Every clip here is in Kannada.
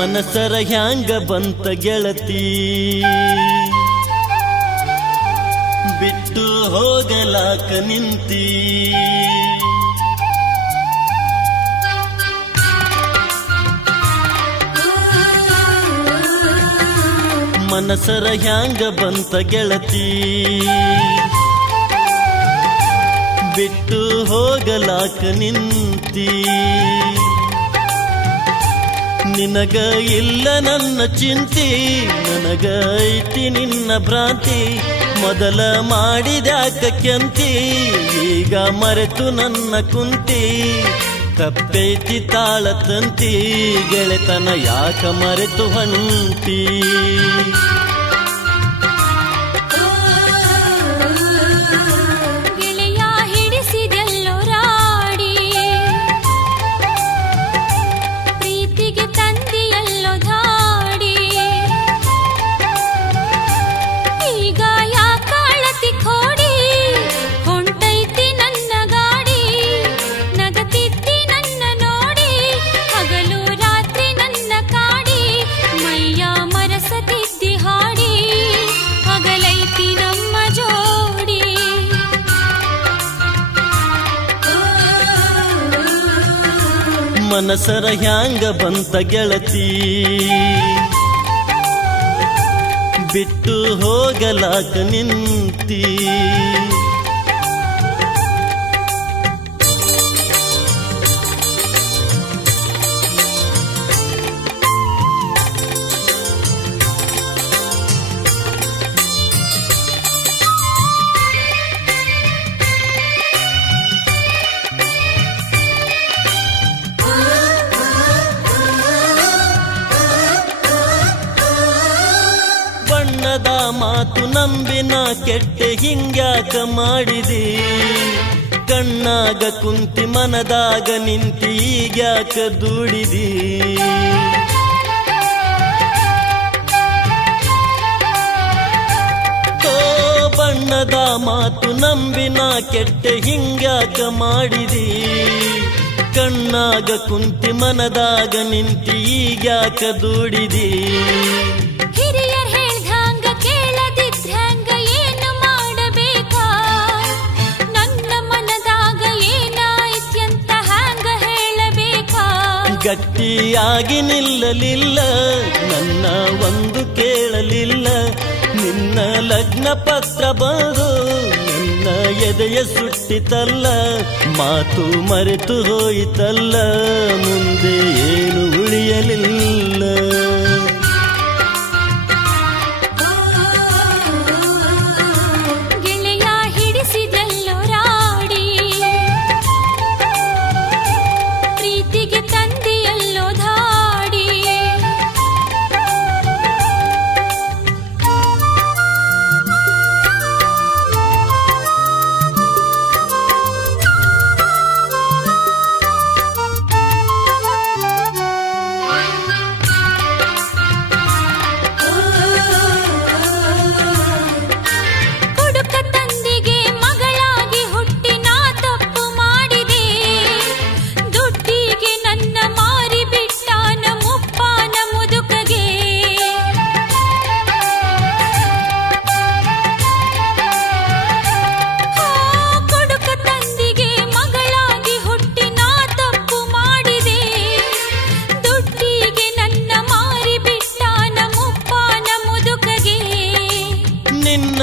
ಮನಸರ ಹ್ಯಾಂಗ ಬಂತ ಗೆಳತಿ ಬಿಟ್ಟು ಹೋಗಲಾಕ ನಿಂತಿ ಮನಸರ ಹ್ಯಾಂಗ ಬಂತ ಗೆಳತಿ ಬಿಟ್ಟು ಹೋಗಲಾಕ ನಿಂತಿ ನಿನಗ ಇಲ್ಲ ನನ್ನ ಚಿಂತಿ ನನಗ ಐತಿ ನಿನ್ನ ಭ್ರಾಂತಿ ಮೊದಲ ಮಾಡಿದ್ಯಾಕ ಕೆಂತಿ ಈಗ ಮರೆತು ನನ್ನ ಕುಂತಿ ತಪ್ಪೈತಿ ತಾಳ ತಂತಿ ಗೆಳೆತನ ಯಾಕ ಮರೆತು ಹೊಂಟಿ ಮನಸರ ಹ್ಯಾಂಗ ಬಂತ ಗೆಳತಿ ಬಿಟ್ಟು ಹೋಗಲಾಕ ನಿಂತಿ ಮಾತು ನಂಬಿನ ಕೆಟ್ಟೆ ಹಿಂಗ್ಯಾಕ ಮಾಡಿದಿ ಕಣ್ಣಾಗ ಕುಂತಿ ಮನದಾಗ ನಿಂತಿ ಈಗ್ಯಾಕ ದುಡಿದಿ ಓ ಬಣ್ಣದ ಮಾತು ನಂಬಿನ ಕೆಟ್ಟೆ ಹಿಂಗ್ಯಾಕ ಮಾಡಿದಿ ಕಣ್ಣಾಗ ಕುಂತಿ ಮನದಾಗ ನಿಂತಿ ಈಗ್ಯಾಕ ದುಡಿದಿ ಗಟ್ಟಿಯಾಗಿ ನಿಲ್ಲಲಿಲ್ಲ ನನ್ನ ಒಂದು ಕೇಳಲಿಲ್ಲ ನಿನ್ನ ಲಗ್ನ ಪತ್ರ ಬಂದು ನನ್ನ ಎದೆಯ ಸುಟ್ಟಿತಲ್ಲ ಮಾತು ಮರೆತು ಹೋಯಿತಲ್ಲ ಮುಂದೆ ಏನು ಉಳಿಯಲಿಲ್ಲ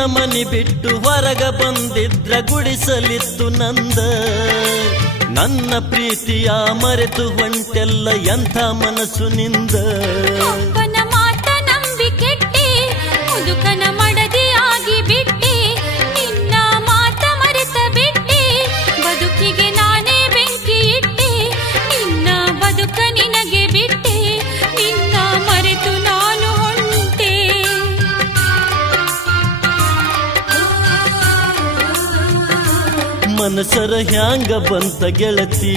ಮನಿ ಬಿಟ್ಟು ಹೊರಗ ಬಂದಿದ್ರ ಗುಡಿಸಲಿತ್ತು ನಂದ ನನ್ನ ಪ್ರೀತಿಯ ಮರೆತು ಹೊಂಟೆಲ್ಲ ಎಂಥ ಮನಸ್ಸು ನಿಂದ ಮಾತ ನಂಬಿ ಕೆಟ್ಟಿ ಮುದುಕನ ಮಡದಿ ಆಗಿ ಬಿಟ್ಟಿ ನಿನ್ನ ಮಾತ ಮರೆತ ಬಿಟ್ಟಿ ಬದುಕಿಗೆ ನಾನೇ ಬೆಂಕಿ ಇಟ್ಟಿ ನಿನ್ನ ಬದುಕ ನಿನಗೆ ಬಿಟ್ಟಿ ನಿನ್ನ ಮರೆತು ನಾನು ಹೊಂಟೆ ಮನಸರ ಹ್ಯಾಂಗ ಬಂತ ಗೆಳತಿ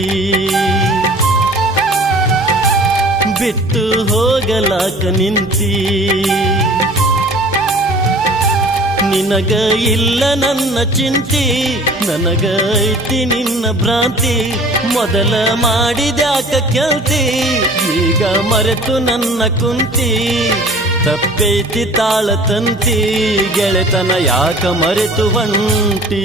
ಬಿಟ್ಟು ಹೋಗಲಾಕ ನಿಂತಿ ನಿನಗ ಇಲ್ಲ ನನ್ನ ಚಿಂತಿ ನನಗ ಐತಿ ನಿನ್ನ ಭ್ರಾಂತಿ ಮೊದಲ ಮಾಡಿದ್ಯಾಕ ಕೇಳ್ತಿ ಈಗ ಮರೆತು ನನ್ನ ಕುಂತಿ ತಪ್ಪೈತಿ ತಾಳ ತಂತಿ ಗೆಳೆತನ ಯಾಕ ಮರೆತು ಹೊಂಟಿ